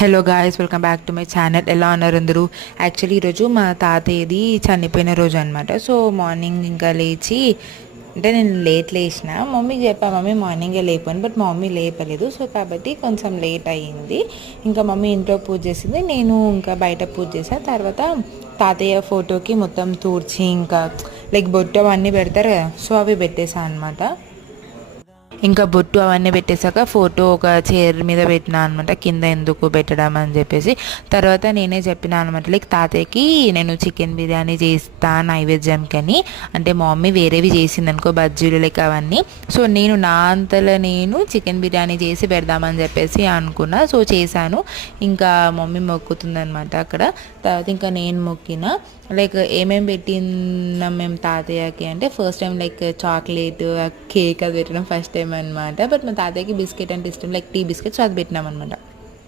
Hello guys, welcome back to my channel. ఎలా ఉన్నారు అందరూ? యాక్చువల్లీ ఈరోజు మా తాతయ్యది చనిపోయిన రోజు అనమాట. సో మార్నింగ్ ఇంకా లేచి అంటే నేను లేచిన మమ్మీకి చెప్పాను, మమ్మీ మార్నింగే లేపాను, బట్ మా మమ్మీ లేపలేదు. సో కాబట్టి కొంచెం లేట్ అయ్యింది. ఇంకా మమ్మీ ఇంట్లో పూజ చేసింది, నేను ఇంకా బయట పూజ చేశాను. తర్వాత తాతయ్య ఫోటోకి మొత్తం తూడ్చి ఇంకా లైక్ బొట్టు అవన్నీ పెడతారు కదా, సో అవి పెట్టేశాను అనమాట. ఇంకా బొట్టు అవన్నీ పెట్టేశాక ఫోటో ఒక చైర్ మీద పెట్టినా అనమాట, కింద ఎందుకు పెట్టడం అని చెప్పేసి. తర్వాత నేనే చెప్పిన అనమాట, లైక్ తాతయ్యకి నేను చికెన్ బిర్యానీ చేస్తా నైవేద్యంకి అని. అంటే మా మమ్మీ వేరేవి చేసింది అనుకో, బజ్జీలు లైక్ అవన్నీ. సో నేను నా అంతలో నేను చికెన్ బిర్యానీ చేసి పెడదామని చెప్పేసి అనుకున్నా. సో చేశాను. ఇంకా మమ్మీ మొక్కుతుందనమాట అక్కడ. తర్వాత ఇంకా నేను మొక్కిన, లైక్ ఏమేమి పెట్టినాం మేము తాతయ్యకి అంటే, first time like chocolate, cake అది పెట్టడం ఫస్ట్ టైం అనమాట. బట్ మా తాతయ్యకి బిస్కెట్ అంటే ఇష్టం, లైక్ టీ బిస్కెట్స్, అది పెట్టినాం అనమాట.